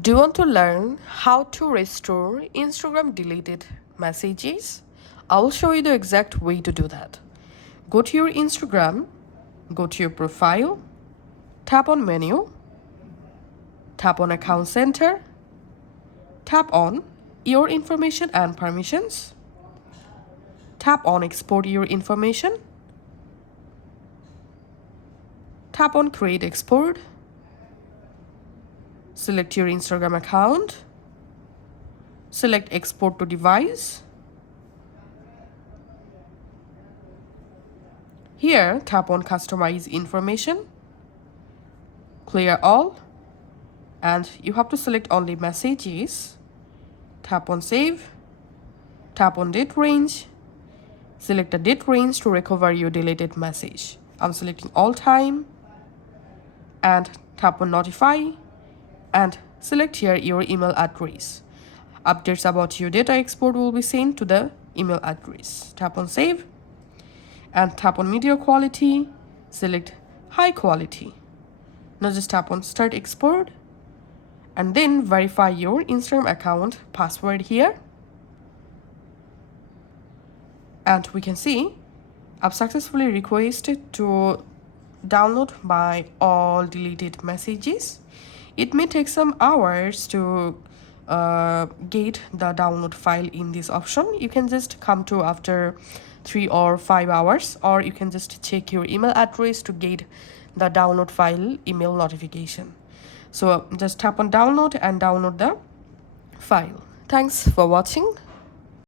Do you want to learn how to restore Instagram deleted messages? I will show you the exact way to do that. Go to your Instagram, go to your profile, tap on menu, tap on account center, tap on your information and permissions, tap on export your information, tap on create export, select your Instagram account, select export to device. Here, tap on customize information, clear all, and you have to select only messages. Tap on save, tap on date range, select the date range to recover your deleted message. I'm selecting all time and tap on notify and select here your email address. Updates about your data export will be sent to the email address. Tap on save and tap on media quality, select high quality. Now just tap on start export and then verify your Instagram account password here. And we can see I've successfully requested to download my all deleted messages. It may take some hours to get the download file in this option. You can just come to after 3 or 5 hours, or you can just check your email address to get the download file email notification. So just tap on download and download the file. Thanks for watching.